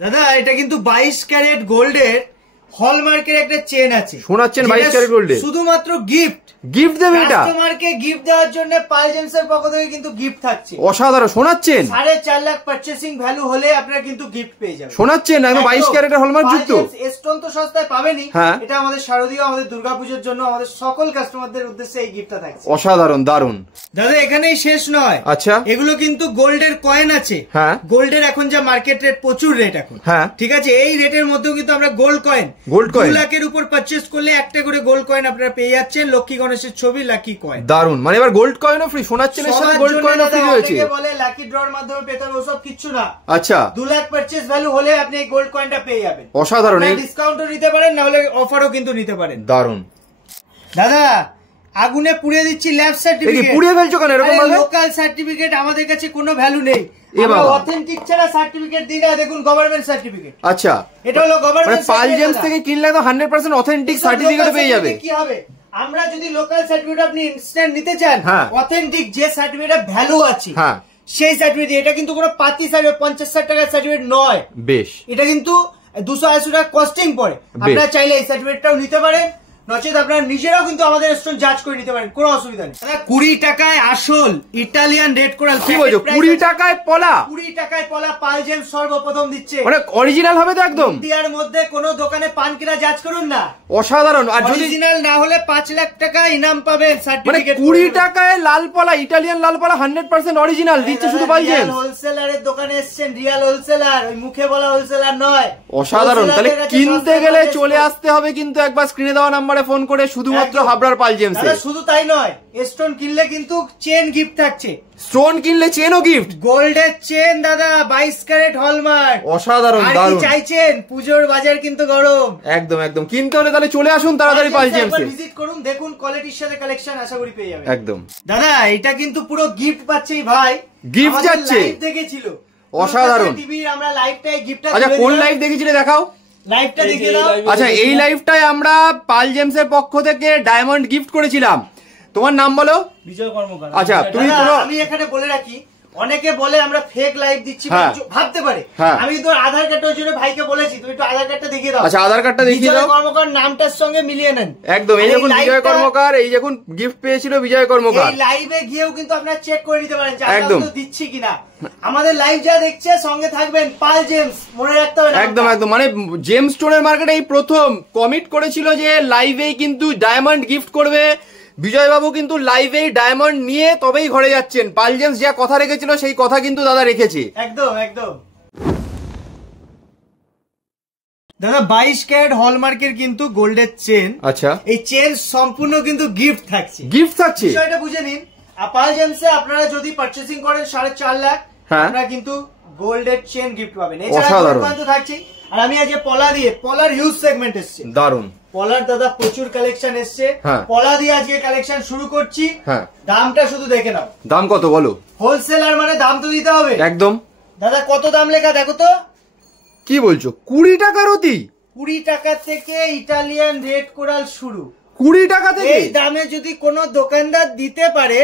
দাদা এটা কিন্তু 22 ক্যারেট গোল্ডের হলমার্কের একটা চেন আছে। শোনাচ্ছেন 22 ক্যারেট গোল্ডের শুধুমাত্র গিফট দেবে এটা কাস্টমারকে গিফট দেওয়ার জন্য পাল জেমসের পক্ষ থেকে কিন্তু গিফট থাকছে। অসাধারণ। শোনাচ্ছেন 4.5 লাখ পারচেসিং ভ্যালু হলে আপনারা কিন্তু গিফট পেয়ে যাবেন। শোনাচ্ছেন একদম 22 ক্যারেটের হলমার্ক যুক্ত স্টোন তো সস্তায় পাবেনই। এটা আমাদের শারদীয় আমাদের দুর্গাপূজার জন্য আমাদের সকল কাস্টমারদের উদ্দেশ্যে এই গিফটটা থাকছে। অসাধারণ দারুন। দাদা এখানেই শেষ নয়। আচ্ছা এগুলো কিন্তু গোল্ডের কয়েন আছে। গোল্ডের এখন যা মার্কেট রেট প্রচুর রেট এখন। ঠিক আছে এই রেটের মধ্যেও কিন্তু আমরা গোল্ড কয়েন 2 লাখের উপর পারচেজ করলে একটা করে গোল্ড কয়েন আপনারা পেয়ে যাচ্ছেন। লক্ষ্মী গণেশের ছবি লাকি কয়েন। দারুন। মানে এবার গোল্ড কয়েনও ফ্রি। শোনাচ্ছেন এর সাথে গোল্ড কয়েনও ফ্রি হয়েছে। অনেকে বলে লাকি ড্রর মাধ্যমে পেতে হবে, ওসব কিচ্ছু না। আচ্ছা 2 লাখ পারচেজ ভ্যালু হলে আপনি এই গোল্ড কয়েনটা পেয়ে যাবেন। অসাধারণ। এই ডিসকাউন্টও নিতে পারেন না হলে অফারও কিন্তু নিতে পারেন। দারুন। দাদা আগুনে পুড়িয়ে দিচ্ছি ল্যাব সার্টিফিকেট। পুড়িয়ে ফেলছো কেন এরকম ভাবে? লোকাল সার্টিফিকেট আমাদের কাছে কোনো ভ্যালু নেই। আমরা অথেন্টিক ছাড়া সার্টিফিকেট দিই না। দেখুন গভর্নমেন্ট সার্টিফিকেট। আচ্ছা এটা হলো গভর্নমেন্ট। পাল জেমস থেকে কিনলে তো 100% অথেন্টিক সার্টিফিকেট পেয়ে যাবে। কি হবে আমরা যদি লোকাল সার্টিফিকেট আপনি ইনস্ট্যান্ট নিতে চান, অথেন্টিক যে সার্টিফিকেটের ভ্যালু আছে সেই সার্টিফিকেট। এটা কিন্তু কোনো পাতি সার্টিফিকেট 50-60 টাকার সার্টিফিকেট নয়। বেশ এটা কিন্তু 200-250 টাকা কস্টিং পড়ে। আপনারা চাইলে এই সার্টিফিকেটটাও নিতে পারেন, নচেত আপনারা নিজেরাও কিন্তু আমাদের রেস্টুরেন্ট জাজ করে নিতে পারেন, কোনো অসুবিধা নেই। 20 টাকায় আসল ইটালিয়ান রেড কোরাল। কি বলছো 20 টাকায় পলা? 20 টাকায় পলা পাল জেমস সর্বপ্রথম দিচ্ছে। মানে অরিজিনাল হবে তো একদম? ইন্ডিয়ার মধ্যে কোনো দোকানে পান কিনা জাজ করুন না। অসাধারণ। আর যদি অরিজিনাল না হলে 5 লাখ টাকা ইনাম পাবেন সার্টিফিকেট। মানে 20 টাকায় লাল পলা, ইটালিয়ান লাল পলা 100% অরিজিনাল দিচ্ছে শুধু পাল জেমস। হোলসেলারের দোকানে এসেছেন, রিয়েল হোলসেলার, ওই মুখে বলা হোলসেলার নয়। অসাধারণ। তাহলে কিনতে গেলে চলে আসতে হবে কিন্তু একবার স্ক্রিনে দেওয়া নাম্বারে ফোন করে শুধুমাত্র হাবড়ার পাল জেমস। শুধু তাই নয়, স্টোন কিনলে কিন্তু চেন গিফট থাকছে। স্টোন কিনলে চেনও গিফট। গোল্ডের চেন দাদা 22 ক্যারেট হলমার্ক। অসাধারণ দারুণ। চাইছেন পুজোর বাজার কিন্তু গরম। একদম একদম। কিনতে হলে তাহলে চলে আসুন তাড়াতাড়ি পাল জেমসে। ভিজিট করুন, দেখুন কোয়ালিটির সাথে কালেকশন আশা করি পেয়ে যাবেন। একদম। দাদা এটা কিন্তু পুরো গিফট পাচ্ছেই ভাই। গিফট যাচ্ছে। লাইভ দেখেছিল। অসাধারণ। টিভির আমরা লাইভটাই গিফটটা। আচ্ছা কোন লাইভ দেখেছিলে দেখাও। লাইভটা দেখিয়ে দাও। আচ্ছা এই লাইভটাই আমরা পাল জেমসের পক্ষ থেকে ডায়মন্ড গিফট করেছিলাম। তোমার নাম বলো? বিজয় কর্মকার। আচ্ছা তুমি আমি এখানে বলে রাখি, অনেকে বলে আমরা ফেক লাইভ দিচ্ছি ভাবতে পারে। আমি তো আধার কার্ডের জন্য ভাইকে বলেছি তুমি একটু আধার কার্ডটা দেখিয়ে দাও। আচ্ছা আধার কার্ডটা দেখিয়ে দাও। বিজয় কর্মকার নামটার সঙ্গে মিলিয়ে নেন। একদম। এই দেখুন বিজয় কর্মকার, এই দেখুন গিফট পেয়েছিল বিজয় কর্মকার। এই লাইভে গিয়েও কিন্তু আপনারা চেক করে নিতে পারেন যে আমরা তো দিচ্ছি কিনা। আমাদের লাইভ যা দেখছে সঙ্গে থাকবেন পাল জেমস, মনে রাখতে হবে। একদম একদম। মানে জেমস স্টোনের মার্কেটে এই প্রথম কমিট করেছিল যে লাইভেই কিন্তু ডায়মন্ড গিফট করবে। বিজয়বাবু কিন্তু লাইভে ডায়মন্ড নিয়ে তবেই ঘরে যাচ্ছেন। পাল জেমস যা কথা রেখেছিল সেই কথা কিন্তু দাদা রেখেছে। একদম একদম। দাদা 22 ক্যারেট হলমার্কের কিন্তু গোল্ডের চেন। আচ্ছা এই চেন সম্পূর্ণ কিন্তু গিফট থাকছে। গিফট থাকছে। বিষয়টা বুঝে নিন। পাল জেমসে আপনারা যদি পারচেসিং করেন 4.5 লাখ আপনারা কিন্তু গোল্ডের চেন গিফট পাবেন। এছাড়া গোল্ড তো থাকছেই। আর আমি আজকে পলা দিয়ে, পলার হিউজ সেগমেন্ট এসছে। দারুন। পলার দাদা প্রচুর কালেকশন এসছে। পলা দিয়ে আজকে কালেকশন শুরু করছি। দামটা শুধু দেখে নাও। দাম কত বলো? হোলসেলার মানে দাম তো দিতে হবে। একদম। দাদা কত দাম লেখা দেখো তো। কি বলছো 20 টাকার অতি? 20 টাকা থেকে ইটালিয়ান রেড কোরাল শুরু। 20 টাকা থেকে? এই দামে যদি কোনো দোকানদার দিতে পারে,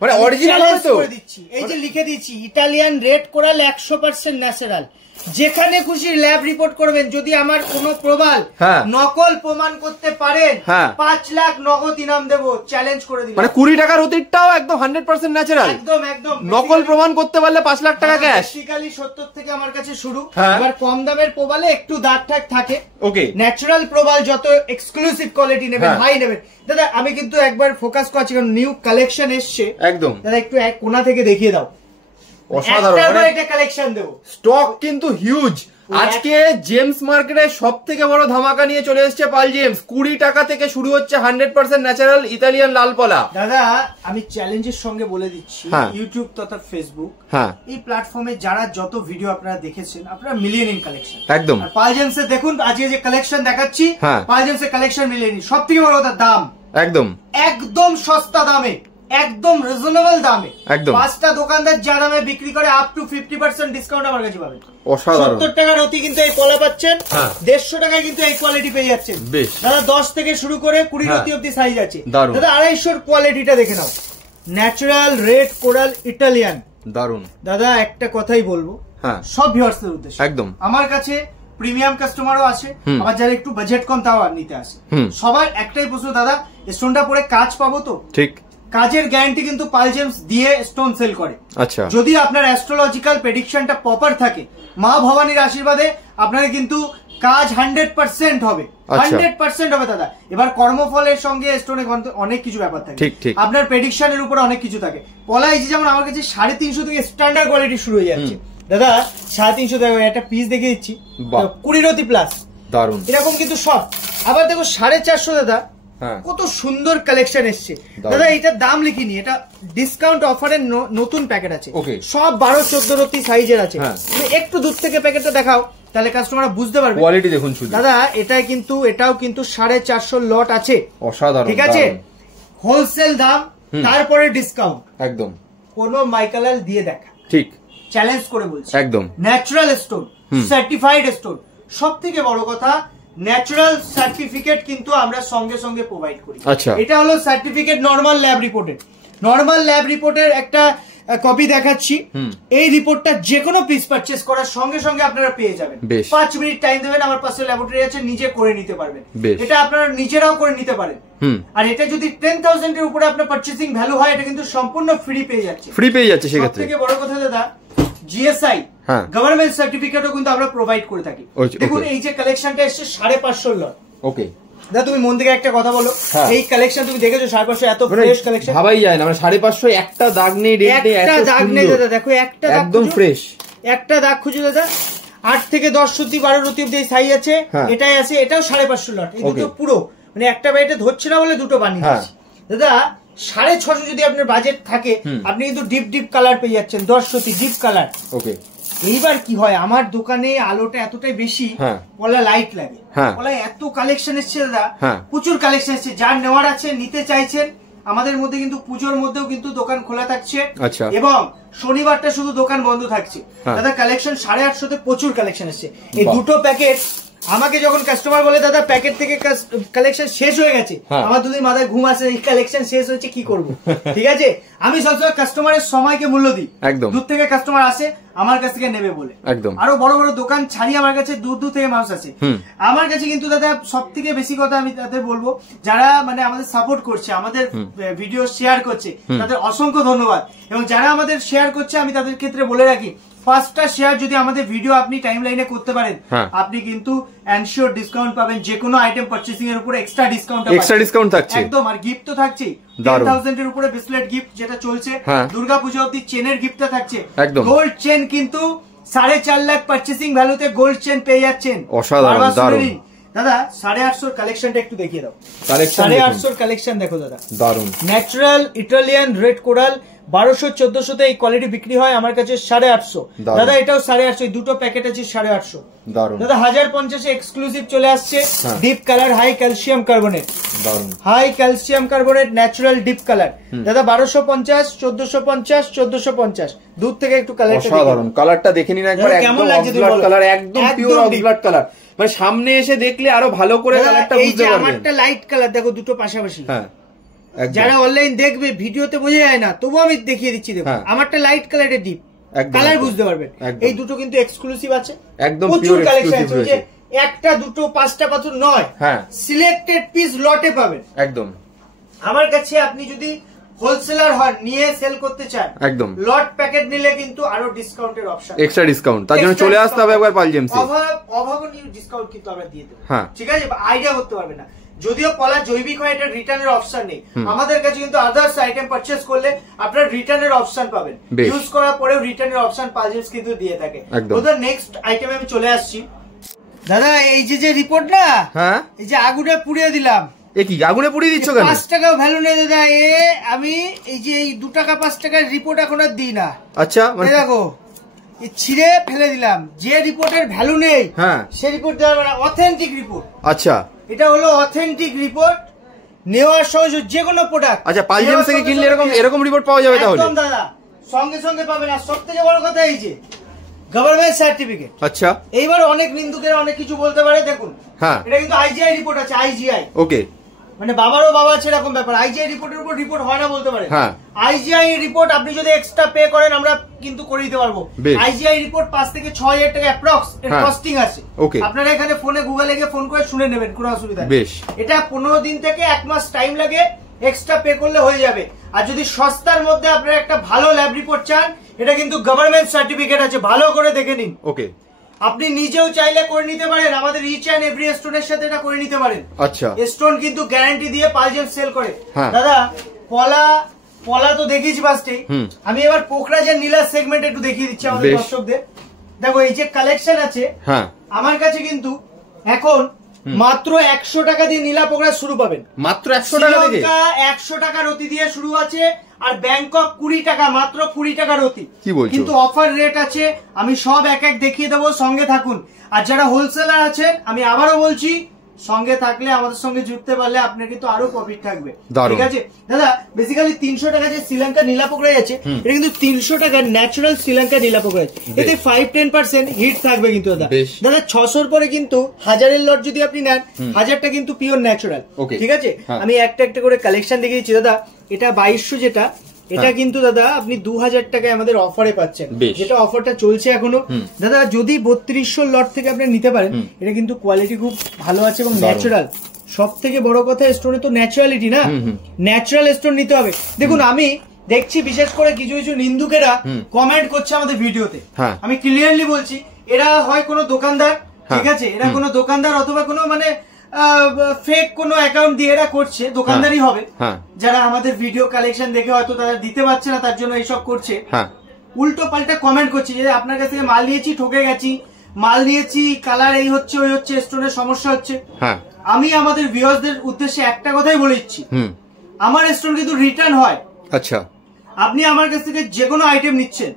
মানে অরিজিনাল হবে তো? দিচ্ছি এই যে লিখে দিচ্ছি ইটালিয়ান রেড কোরাল 100% ন্যাচারাল। যেখানে খুশি ল্যাব রিপোর্ট করবেন, যদি আমার কোনো প্রবাল নকল প্রমাণ করতে পারেন 5 লাখ নগদ ইনাম দেব, চ্যালেঞ্জ করে দিলাম। মানে 20 টাকার অতিটাও একদম 100% ন্যাচারাল। একদম একদম। নকল প্রমাণ করতে পারলে 5 লাখ টাকা ক্যাশ। বেসিক্যালি 70 থেকে আমার কাছে শুরু। এবার কম দামের প্রবালে একটু দাগ ঠাক থাকে। ওকে। ন্যাচারাল প্রবাল যত এক্সক্লুসিভ কোয়ালিটি নেবেন, হাই নেবেন। দাদা আমি কিন্তু একবার ফোকাস করছি কারণ নিউ কালেকশন এসছে। একদম। দাদা একটু এক কোণা থেকে দেখিয়ে দাও। অসাধারণ। একটা কালেকশন দেবো। স্টক কিন্তু হিউজ। আজকে জেমস মার্কেটে সব থেকে বড় ধামাকা নিয়ে চলে এসেছে পাল জেমস। 20 টাকা থেকে শুরু হচ্ছে 100% ন্যাচারাল ইতালিয়ান লাল পলা। দাদা আমি চ্যালেঞ্জের সঙ্গে বলে দিচ্ছি, ইউটিউব তথা ফেসবুক এই প্ল্যাটফর্মে যারা যত ভিডিও আপনারা দেখেছেন আপনারা মিলিয়ে নিন কালেকশন। একদম। পাল জেমসে দেখুন আজকে যে কালেকশন দেখাচ্ছি, পাল জেমসের কালেকশন মিলিয়ে নিন। সব থেকে বড় কথা দাম একদম একদম সস্তা দামে, একদম রিজনেবল দামে। একদম। 5টা দোকানদার যা দামে বিক্রি করে আপ টু 50% ডিসকাউন্ট আমার কাছে পাবেন। অসাধারণ। 70 টাকার অতি কিন্তু এই পলা পাচ্ছেন, 150 টাকায় কিন্তু এই কোয়ালিটি পেয়ে যাচ্ছেন। দাদা 10 থেকে শুরু করে 20 অতি অব্দি সাইজ আছে। দাদা 250 কোয়ালিটিটা দেখে নাও। Natural red coral Italian. দারুন। দাদা একটা কথাই বলবো, সব ভিউয়ার্সদের উদ্দেশ্যে একদম। আমার কাছে প্রিমিয়াম কাস্টমারও আছে, আবার যারা একটু বাজেট কম তাও নিতে আসে। সবার একটাই প্রশ্ন, দাদা স্টোনটা পরে কাজ পাবো তো? ঠিক, কাজের গ্যারান্টি কিন্তু পাল জেমস দিয়ে স্টোন সেল করে। আচ্ছা, যদি আপনার অ্যাস্ট্রোলজিক্যাল প্রেডিকশনটা প্রপার থাকে, মা ভবানীর আশীর্বাদে আপনার কিন্তু কাজ 100% হবে, 100% হবে দাদা। এবার কর্মফলের সঙ্গে স্টোনে অনেক কিছু ব্যাপার থাকে, আপনার প্রেডিকশনের উপরে অনেক কিছু থাকে। পলাই যেমন আমার কাছে 350 থেকে স্ট্যান্ডার্ড কোয়ালিটি শুরু হয়ে যাচ্ছে দাদা, 350 টাকা একটা পিস দেখিয়ে দিচ্ছি, 20 রতি প্লাস, দারুন এরকম কিন্তু সব। আবার দেখো 450 দাদা, কত সুন্দর কালেকশন এসছে দাদা। এটার দাম লিখিনি, এটা ডিসকাউন্ট অফারের নতুন প্যাকেট আছে, সব 12-14 রতি সাইজের আছে। একটু দূর থেকে প্যাকেটটা দেখাও, তাহলে কাস্টমাররা বুঝতে পারবে। কোয়ালিটি দেখুন শুধু দাদা, এটাও কিন্তু 450 লট আছে, অসাধারণ, ঠিক আছে? হোলসেল দাম, তারপরে ডিসকাউন্ট, একদম কোন মাইকেলাল দিয়ে দেখা, ঠিক, চ্যালেঞ্জ করে বলছি, একদম ন্যাচারাল স্টোন, সার্টিফাইড স্টোন। সব থেকে বড় কথা, ন্যাচারাল সার্টিফিকেট কিন্তু আমরা সঙ্গে সঙ্গে প্রোভাইড করি। আচ্ছা, এটা হলো সার্টিফিকেট নরমাল ল্যাব রিপোর্টের। নরমাল ল্যাব রিপোর্টের একটা কপি দেখাচ্ছি। এই রিপোর্টটা যে কোনো পিস পারচেজ করার সঙ্গে সঙ্গে আপনারা পেয়ে যাবেন। 5 মিনিট টাইম দেবেন, আমার পাশে ল্যাবরেটরি আছে, নিজে করে নিতে পারবেন। এটা আপনারা নিজেরাও করে নিতে পারেন। আর এটা যদি 10,000 এর উপরে আপনার পারচেসিং ভ্যালু হয়, এটা কিন্তু সম্পূর্ণ ফ্রি পেয়ে যাচ্ছে। সেক্ষেত্রে সবথেকে বড় কথা দাদা, জিএসআই গভর্নমেন্ট সার্টিফিকেটও কিন্তু আমরা প্রোভাইড করে থাকি। দেখুন এই যে কালেকশনটা এসছে 550 লট। ওকে দাদা, তুমি মন থেকে একটা কথা বলো, এই কালেকশন তুমি দেখেছো 550, এত ফ্রেশ কালেকশন ভাবাই যায় না। 550 একটা দাগ নেই, একটা দাগ নেই দাদা। দেখো একটা দাগ, একদম ফ্রেশ একটা দাগ খুঁজো দাদা। 8 থেকে 10 রতি 12 রতি অব্দি সাইজ আছে, এটাই আছে, এটাও 550 লট। এই দুটো পুরো মানে একটা বাইটে ধরছে না বলে দুটো বানিয়েছি দাদা। 650 যদি আপনার বাজেট থাকে, আপনি কিন্তু ডিপ কালার পেয়ে যাচ্ছেন, 10 রতি ডিপ কালার। ওকে, এইবার কি হয়, আমার দোকানে আলোটা এতটাই বেশি, পলা লাইট লাগে, পলা এত কালেকশন এসছে দাদা, প্রচুর কালেকশন এসছে। যার নেওয়ার আছে, নিতে চাইছেন, আমাদের মধ্যে কিন্তু পুজোর মধ্যেও কিন্তু দোকান খোলা থাকছে, এবং শনিবারটা শুধু দোকান বন্ধ থাকছে দাদা। কালেকশন 850 প্রচুর কালেকশন এসছে। এই দুটো প্যাকেট আমাকে যখন কাস্টমার বলে দাদা প্যাকেট থেকে কালেকশন শেষ হয়ে গেছে, আমার দুদিন মাথায় ঘুম আসে, এই কালেকশন শেষ হয়েছে কি করব। ঠিক আছে, আমি সবসময় কাস্টমারের সময়কে মূল্য দিই। দূর থেকে কাস্টমার আসে, আমার কাছ থেকে নেবে বলে, একদম আরো বড় বড় দোকান ছাড়িয়ে আমার কাছে দূর দূর থেকে মানুষ আছে আমার কাছে। কিন্তু দাদা সব থেকে বেশি কথা আমি তাদের বলবো, যারা মানে আমাদের সাপোর্ট করছে, আমাদের ভিডিও শেয়ার করছে, তাদের অসংখ্য ধন্যবাদ। এবং যারা আমাদের শেয়ার করছে, আমি তাদের ক্ষেত্রে বলে রাখি, 5টা শেয়ার যদি আমাদের ভিডিও আপনি টাইম লাইনে করতে পারেন, আপনি কিন্তু এনশিওর ডিসকাউন্ট পাবেন। যে কোনো আইটেম পারচেসিং এর উপরে এক্সট্রা ডিসকাউন্ট থাকছে একদম। আর গিফট তো থাকছেই, 10,000 এর উপরে ব্রেসলেট গিফট যেটা চলছে, দুর্গাপূজা অবধি চেনের গিফটটা থাকছে। গোল্ড চেন কিন্তু 4.5 লাখ পারচেসিং ভ্যালুতে গোল্ড চেন পেয়ে যাচ্ছেন, অসাধারণ দারুণ দাদা। 850 কালেকশনটা একটু দেখিয়ে দাও। 850 কালেকশন দেখো দাদা, দারুণ। ন্যাচারাল ইটালিয়ান রেড কোরাল 1200-1400 তে এই কোয়ালিটি বিক্রি হয়, আমার কাছে 850 দাদা। এটাও 850, এই দুটো প্যাকেট আছে 850 দাদা। 1050 এক্সক্লুসিভ চলে আসছে, deep colour high calcium carbonate, high calcium carbonate natural deep colour দাদা। 1250, 1450, 1450। দূর থেকে একটু কালারটা দেখে নিন একবার, কেমন লাগছে কালার, একদম পিওর অক্সব্লাড কালার। মানে সামনে এসে দেখলে আরো ভালো করে কালারটা বুঝতে পারবেন। আমারটা লাইট কালার দেখো, দুটো পাশাপাশি। যারা অনলাইন দেখবে, ভিডিওতে বোঝা যায় না, তবু আমি দেখিয়ে দিচ্ছি। দেখো আমারটা লাইট কালারের ডিপ কালার, বুঝতে পারবেন। এই দুটো কিন্তু এক্সক্লুসিভ আছে, একদম প্রচুর কালেকশন আছে। একটা দুটো 5টা পাথর নয়, সিলেক্টেড পিস লটে পাবেন একদম। আমার কাছে আপনি যদি হোলসেলার হন, নিয়ে সেল করতে চান, একদম লট প্যাকেট নিলে কিন্তু আরো ডিসকাউন্টের অপশন, এক্সট্রা ডিসকাউন্ট। তার জন্য চলে আসতে হবে একবার পাল জেমসে। অভাবনীয় ডিসকাউন্ট কিন্তু আমরা দিয়ে দেব, ঠিক আছে? আইডিয়া করতে পারবে না। যদিও পলা জৈবিক হয়, এটা রিটার্নের অপশন নেই আমাদের কাছে, কিন্তু আদার্স আইটেম পারচেজ করলে আপনার রিটার্নের অপশন পাবেন। ইউজ করার পরেও রিটার্নের অপশন পাল জেমস কিন্তু দিয়ে থাকে। ওদের নেক্সট আইটেমে আমি চলে আসছি দাদা। এই যে রিপোর্ট না, এই যে আগুনে পুড়িয়ে দিলাম, এ কি আগুনে পুড়িয়ে দিচ্ছ কেন? 5 টাকাও ভ্যালু নেই দাদা। আমি এই যে এই 2 টাকা 5 টাকার রিপোর্ট এখন আর দিই না। আচ্ছা, দেখো ছিঁড়ে ফেলে দিলাম। যে রিপোর্টের ভ্যালু নেই, সে রিপোর্ট দেওয়া মানে অথেন্টিক রিপোর্ট। আচ্ছা, এটা হলো অথেন্টিক রিপোর্ট, নেওয়ার সহজ যে কোনো প্রোডাক্ট। আচ্ছা, পাল জেমস থেকে কিনলে এরকম রিপোর্ট পাওয়া যাবে তাহলে? একদম দাদা, সঙ্গে সঙ্গে পাবেন। আর সবথেকে বড় কথা এই যে গভর্নমেন্ট সার্টিফিকেট। আচ্ছা, এইবার অনেক নিন্দুকের অনেক কিছু বলতে পারে, দেখুন এটা কিন্তু আইজিআই রিপোর্ট আছে, আইজিআই। ওকে, মানে বাবারও বাবা আছে এরকম ব্যাপার। আইজিআই রিপোর্টের উপর রিপোর্ট হয় না বলতে পারে। আইজিআই রিপোর্ট আপনি যদি এক্সট্রা পে করেন আমরা কিন্তু করে দিতে পারবো। আইজিআই রিপোর্ট 5 থেকে 6000 টাকা অ্যাপ্রক্স এর কস্টিং আছে। আপনারা এখানে ফোনে গুগলে গিয়ে ফোন করে শুনে নেবেন, কোনো অসুবিধা নেই। এটা 15 দিন থেকে 1 মাস টাইম লাগে, এক্সট্রা পে করলে হয়ে যাবে। আর যদি সস্তার মধ্যে আপনারা একটা ভালো ল্যাব রিপোর্ট চান, এটা কিন্তু গভর্নমেন্ট সার্টিফিকেট আছে, ভালো করে দেখে নিন। ওকে, আপনি নিজেও চাইলে করে নিতে পারেন, আমাদের ইচ এন্ড এভরি স্টোনের সাথে এটা করে নিতে পারেন। আচ্ছা, স্টোন কিন্তু গ্যারান্টি দিয়ে পালজেম সেল করে। দাদা পলা তো দেখিয়েছি ফার্স্টেই, আমি এবার পোখরাজের নীলা সেগমেন্ট একটু দেখিয়ে দিচ্ছি আমাদের দর্শকদের। দেখো এই যে কালেকশন আছে আমার কাছে কিন্তু এখন মাত্র 100 টাকা দিয়ে নীলা পোখরা শুরু পাবেন। মাত্র 100 টাকা থেকে 100 টাকা রতি দিয়ে শুরু আছে। আর ব্যাংকক 20 টাকা, মাত্র 20 টাকা রতি। কিন্তু অফার রেট আছে, আমি সব এক এক দেখিয়ে দেবো, সঙ্গে থাকুন। আর যারা হোলসেলার আছেন আমি আবারও বলছি, সঙ্গে থাকলে আমাদের সঙ্গে জুড়তে পারলে আপনার কিন্তু আরো প্রফিট থাকবে। ঠিক আছে দাদা, বেসিক্যালি 300 টাকা যে শ্রীলঙ্কা নীলা পোখরা আছে, এটা কিন্তু 300 টাকা ন্যাচারাল শ্রীলঙ্কা নীলা পোখরা আছে। এতে 5-10% হিট থাকবে কিন্তু দাদা। দাদা 600 পরে কিন্তু 1000-এর লট যদি আপনি নেন, 1000টা কিন্তু পিওর ন্যাচারাল। ঠিক আছে, আমি একটা একটা করে কালেকশন দেখিয়ে দিচ্ছি দাদা। এটা 2200 যেটা, এটা কিন্তু দাদা আপনি 2000 টাকায় আমাদের অফারে পাচ্ছেন, যেটা অফারটা চলছে এখনো। দাদা যদি 3200 লট থেকে আপনি নিতে পারেন, এটা কিন্তু কোয়ালিটি খুব ভালো আছে এবং ন্যাচারাল। সব থেকে বড় কথা স্টোনে তো ন্যাচারালিটি না, ন্যাচারাল স্টোন নিতে হবে। দেখুন আমি দেখছি বিশেষ করে কিছু কিছু নিন্দুকেরা কমেন্ট করছে আমাদের ভিডিওতে, আমি ক্লিয়ারলি বলছি এরা হয় কোনো দোকানদার, ঠিক আছে, এরা কোনো দোকানদার অথবা কোনো মানে ফেক কোনো অ্যাকাউন্ট দিয়ে এরা করছে, দোকানদারি হবে। যারা আমাদের ভিডিও কালেকশন দেখে হয়তো তারা দিতে পারছে না, তার জন্য এইসব করছে। উল্টো পাল্টা কমেন্ট করছে যে আপনার কাছ থেকে মাল নিয়েছি, ঠকে গেছি, মাল নিয়েছি কালার এই হচ্ছে ওই হচ্ছে, স্টোনের সমস্যা হচ্ছে। আমি আমাদের ভিউয়ারদের উদ্দেশ্যে একটা কথাই বলে দিচ্ছি, আমার স্টোন কিন্তু রিটার্ন হয়। আচ্ছা, আপনি আমার কাছ থেকে যে কোনো আইটেম নিচ্ছেন,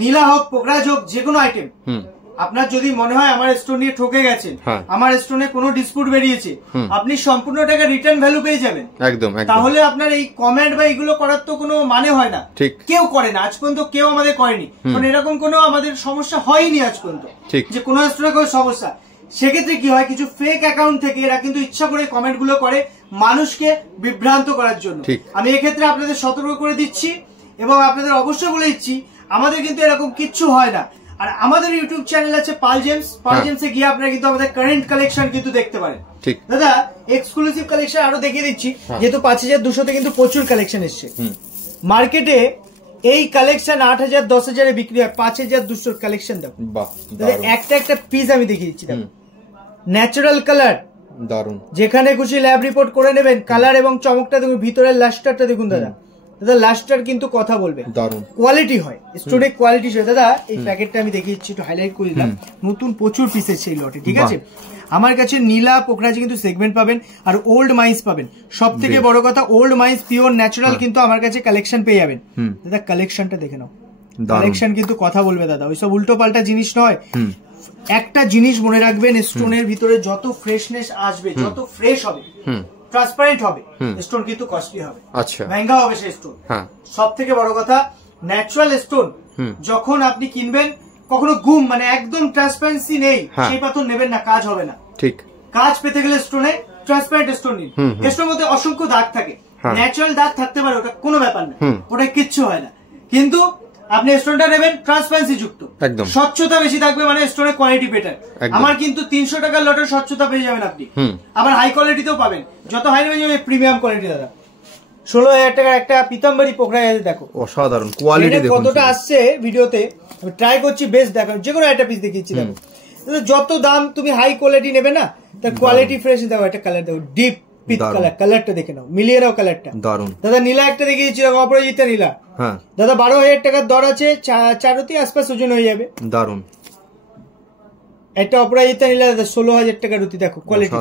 নীলা হোক পোখরাজ হোক, যে কোনো আইটেম, আপনার যদি মনে হয় আমার স্টোন নিয়ে ঠকে গেছেন, আমার স্টোনে কোনো ডিসপুট বেরিয়েছে, আপনি সম্পূর্ণ টাকা রিটার্ন ভ্যালু পেয়ে যাবেন। একদম। তাহলে আপনার এই কমেন্ট বা এইগুলো করার তো কোনো মানে হয় না, কেউ করে না আজ পর্যন্ত, কেউ আমাদের করেনি, কারণ এরকম কোনো আমাদের সমস্যা হয়নি আজ পর্যন্ত যে কোনো স্টোনে কোনো সমস্যা। সেক্ষেত্রে কি হয়, কিছু ফেক অ্যাকাউন্ট থেকে এরা কিন্তু ইচ্ছা করে কমেন্ট গুলো করে মানুষকে বিভ্রান্ত করার জন্য। আমি এক্ষেত্রে আপনাদের সতর্ক করে দিচ্ছি এবং আপনাদের অবশ্যই বলে দিচ্ছি, আমাদের কিন্তু এরকম কিচ্ছু হয় না। আর আমাদের ইউটিউব চ্যানেল আছে পালজেমস, পালজেমসে গিয়ে আপনারা কিন্তু আমাদের কারেন্ট কালেকশন কিন্তু দেখতে পারেন। দাদা এক্সক্লুসিভ কালেকশন আরো দেখিয়ে দিচ্ছি, যেহেতু 5200 কিন্তু প্রচুর কালেকশন এসছে। মার্কেটে এই কালেকশন 8000 10,000 বিক্রি হয়, 5200 কালেকশন দেখো। একটা একটা পিস আমি দেখিয়ে দিচ্ছি। দেখো ন্যাচারাল কালার, দারুন, যেখানে খুশি ল্যাব রিপোর্ট করে নেবেন। কালার এবং চমকটা দেখুন, ভিতরের লাস্টারটা দেখুন দাদা, দাদা লাস্টার কিন্তু কথা বলবে, দারুন কোয়ালিটি হয়, স্টোরে কোয়ালিটি হয়। দাদা এই প্যাকেটটা আমি দেখিয়ে দিচ্ছি, একটু হাইলাইট করে দিলাম, নতুন প্রচুর পিস এসেছে এই লটে। ঠিক আছে, আমার কাছে নীলা পোখরাজ কিন্তু সেগমেন্ট পাবেন আর ওল্ড মাইন্স পাবেন। সব থেকে বড় কথা ওল্ড মাইন্স পিওর ন্যাচারাল কিন্তু আমার কাছে কালেকশন পেয়ে যাবেন। দাদা কালেকশনটা দেখে নাও, কালেকশন কিন্তু কথা বলবে দাদা, ওইসব উল্টো পাল্টা জিনিস নয়। একটা জিনিস মনে রাখবেন, স্টোনের ভিতরে যত ফ্রেশনেস আসবে, যত ফ্রেশ হবে, ট্রান্সপারেন্ট হবে, স্টোন কিন্তু কস্টলি হবে, মহঙ্গা হবে সেই স্টোন। সব থেকে বড় কথা ন্যাচারাল স্টোন যখন আপনি কিনবেন, কখনো গুম মানে একদম ট্রান্সপারেন্সি নেই সেই পাথর নেবেন না, কাজ হবে না। ঠিক, কাজ পেতে গেলে স্টোনে ট্রান্সপারেন্ট স্টোন নিন। স্টোনের মধ্যে অসংখ্য দাগ থাকে, ন্যাচারাল দাগ থাকতে পারে, ওটা কোনো ব্যাপার না, ওটা কিচ্ছু হয় না। কিন্তু আপনি স্টোনটা নেবেন ট্রান্সপারেন্সি যুক্ত, একদম স্বচ্ছতা বেশি থাকবে, মানে স্টোনের কোয়ালিটি বেটার। আমার কিন্তু 300 টাকার লটের স্বচ্ছতা পেয়ে যাবেন আপনি, আবার হাই কোয়ালিটিতেও পাবেন। যত হাই নেবেন যাবে প্রিমিয়াম কোয়ালিটি। দাদা 16,000 টাকার একটা পিতাম্বরী পোখরা দেখো, অসাধারণ কোয়ালিটি, কতটা আসছে ভিডিওতে ট্রাই করছি, বেস্ট দেখো, যে কোনো একটা পিস দেখিয়েছি। দেখো যত দাম তুমি হাই কোয়ালিটি নেবে না, তার কোয়ালিটি ফ্রেশ। দেখো একটা কালার দেখো, ডিপ পিচ কালার, কালারটা দেখে নাও, মিলিয়ে নাও কালারটা, দারুন। দাদা নীলা একটা দেখিয়েছি, অপরাজিতা নীলা, দাদা 12,000 টাকার দর আছে, 4 আশপাশ ওজন হয়ে যাবে, দারুন। একটা অপরাজিতা নীলা 16,000 টাকার রুটি, দেখো কোয়ালিটি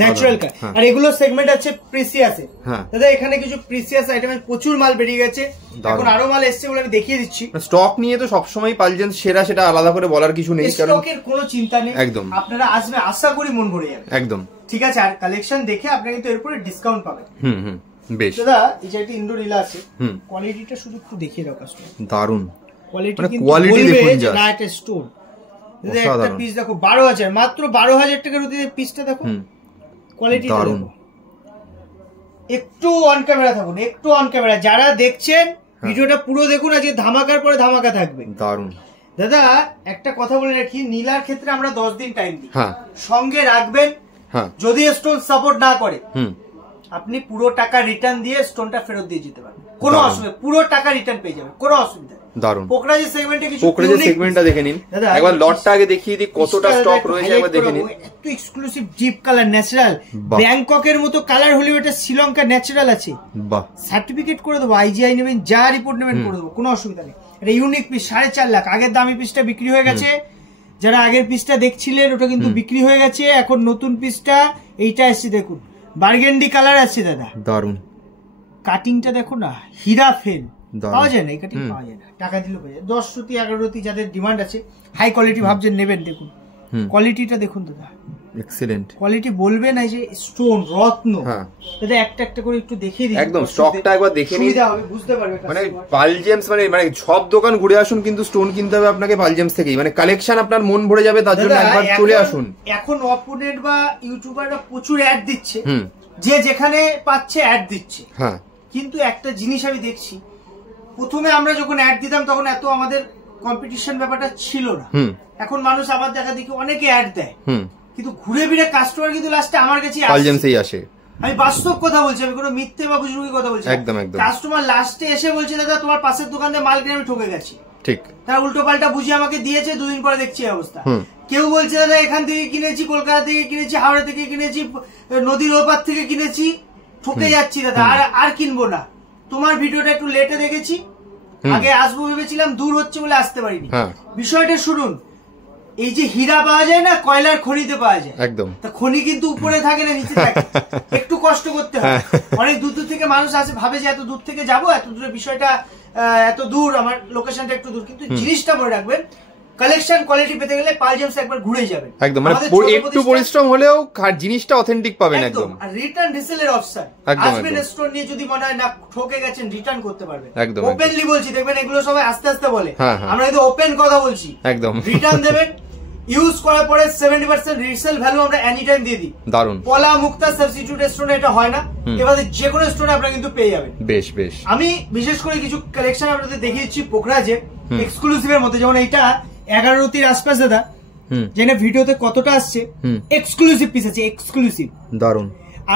ন্যাচারাল কালার। আর এগুলো সেগমেন্ট আছে প্রিসিয়াসে। দাদা এখানে কিছু প্রিসিয়াস আইটেম প্রচুর মাল বেরিয়ে গেছে, এখন আরো মাল এসছে বলে আমি দেখিয়ে দিচ্ছি। স্টক নিয়ে তো সবসময় পালজেন্স সেরা, সেটা আলাদা করে বলার কিছু নেই, স্টকের কোনো চিন্তা নেই, একদম। আপনারা আসবে, আশা করি মন ভরে যাবে, একদম ঠিক আছে। আর কালেকশন দেখে আপনারা কিন্তু এর উপরে ডিসকাউন্ট পাবেন। বেশ দাদা, এই যে একটা ইন্ডো নীলা আছে, কোয়ালিটিটা শুধু একটু দেখিয়ে দাও কাস্টমার, দারুন কোয়ালিটি, কোয়ালিটি দেখুন যা, না এটা স্টোন। একটা পিস দেখো 12,000, মাত্র 12,000 টাকার রুটিতে পিসটা দেখো, কোয়ালিটি দারুন। একটু অন ক্যামেরা থাকুন, একটু অন ক্যামেরা। যারা দেখছেন ভিডিওটা পুরো দেখুন, আজকে ধামাকার পরে ধামাকা থাকবে। দারুন দাদা একটা কথা বলে রাখি, নীলার ক্ষেত্রে আমরা 10 দিন টাইম দিই, সঙ্গে রাখবেন। যদি স্টোন সাপোর্ট না করে আপনি পুরো টাকা রিটার্ন দিয়ে স্টোনটা ফেরত দিয়ে যেতে পারেন, কোনো অসুবিধা, পুরো টাকা রিটার্ন পেয়ে যাবেন, কোনো অসুবিধা। দারুন। পোকরাজি সেগমেন্টে কিছু পোকরাজি সেগমেন্টটা দেখে নিন একবার, লটটা আগে দেখিয়ে দিই কতটা স্টক রয়েছে একবার দেখে নিন। এত এক্সক্লুসিভ ডিপ কালার ন্যাচারাল, ব্যাংককের মতো কালার হলেও এটা শ্রীলঙ্কা ন্যাচারাল আছে। বাহ, সার্টিফিকেট করে দেবো, আইজিআই নেবেন, যা রিপোর্ট নেবেন করে দেবো, কোনো অসুবিধা নেই। এটা ইউনিক পিস, 4.5 লাখ। আগের দামি পিসটা বিক্রি হয়ে গেছে, যারা আগের পিসটা দেখছিলেন ওটা কিন্তু বিক্রি হয়ে গেছে। এখন নতুন পিসটা এইটা আসছে, দেখুন বার্গেন্ডি কালার আছে দাদা, দারুন। কাটিংটা দেখো না, হীরা ফেল পাওয়া যায় না, এই কাটিং পাওয়া যায় না, টাকা দিলে পাওয়া যায়। 10 রুটি 11 রুটি যাদের ডিমান্ড আছে, হাই কোয়ালিটি ভাবছেন নেবেন, দেখুন কোয়ালিটিটা দেখুন দাদা, এক্সিলেন্ট কোয়ালিটি। বলবে না যে স্টোন রত্ন, দাদা একটা একটা করে একটু দেখিয়ে দিই, একদম স্টকটা একবার দেখে নিন, সুবিধা হবে, বুঝতে পারবে। মানে পাল জেমস মানে সব দোকান ঘুরে আসুন, কিন্তু স্টোন কিনতে হবে আপনাকে পাল জেমস থেকেই। মানে কালেকশন আপনার মন ভরে যাবে, তার জন্য একবার চলে আসুন। এখন অপোনেন্ট বা ইউটিউবাররা প্রচুর অ্যাড দিচ্ছে, যে যেখানে পাচ্ছে অ্যাড দিচ্ছে। হ্যাঁ, কিন্তু একটা জিনিস আমি দেখছি, প্রথমে আমরা যখন অ্যাড দিতাম তখন এত আমাদের কম্পিটিশন ব্যাপারটা ছিল না। এখন মানুষ আবার দেখা দেখি অনেকে অ্যাড দেয়, কিন্তু ঘুরে ফিরে কাস্টমার কিন্তু লাস্টে আমার কাছে আসে। আমি বাস্তব কথা বলছি, আমি কোনো মিথ্যে বা বুজরুগি কথা বলছি। একদম একদম। কাস্টমার লাস্টে এসে বলছে দাদা তোমার পাশের দোকান থেকে মাল কিনে আমি ঠকে গেছি, ঠিক। তারা উল্টো পাল্টা বুঝিয়ে আমাকে দিয়েছে, 2 দিন পরে দেখছি অবস্থা। কেউ বলছে দাদা এখান থেকে কিনেছি, কলকাতা থেকে কিনেছি, হাওড়া থেকে কিনেছি, নদীর ওপার থেকে কিনেছি, ঠকে যাচ্ছি দাদা, আর কিনবো না। তোমার ভিডিওটা একটু লেটে দেখেছি, আগে আসবো ভেবেছিলাম, দূর হচ্ছে বলে আসতে পারিনি। বিষয়টা শুনুন, এই যে হীরা পাওয়া যায় না, কয়লার খনিতে পাওয়া যায়, একদম। তা খনি কিন্তু উপরে থাকে না, নিচে থাকে, একটু কষ্ট করতে হয়। অনেক দূর দূর থেকে মানুষ আসে, ভাবে যে এত দূর থেকে যাবো, এত দূরের বিষয়টা, এত দূর, আমার লোকেশনটা একটু দূর, কিন্তু জিনিসটা মনে রাখবেন, কালেকশন কোয়ালিটি পেতে গেলে পাল জেমস একবার ঘুরে যাবেন, একদম। মানে একটু পরিশ্রম হলেও জিনিসটা অথেন্টিক পাবেন, একদম। আর রিটার্ন রিসেলের অপশন আসবেন, স্টোর নিয়ে যদি মনে হয় না ঠকে গেছেন, রিটার্ন করতে পারবেন, একদম। ওপেনলি বলছি, দেখবেন এগুলো সবাই আস্তে আস্তে বলে, আমরা কিন্তু ওপেন কথা বলছি, একদম। রিটার্ন দেবেন, ইউজ করার পরে 70% রিসেল ভ্যালু আমরা এনি টাইম দিয়ে দিই। দারুন। পলা মুক্তা সাবস্টিটিউট স্টোরে এটা হয় না, এবারে যে কোনো স্টোরে আপনারা কিন্তু পেয়ে যাবেন। বেশ বেশ। আমি বিশেষ করে কিছু কালেকশন আপনাদের দেখিয়েছি পোকরাজের এক্সক্লুসিভের মধ্যে, যেমন এইটা 11 রুটির আশপাশ দাদা, যেটা ভিডিওতে কতটা আসছে, এক্সক্লুসিভ পিস আছে, এক্সক্লুসিভ, দারুন।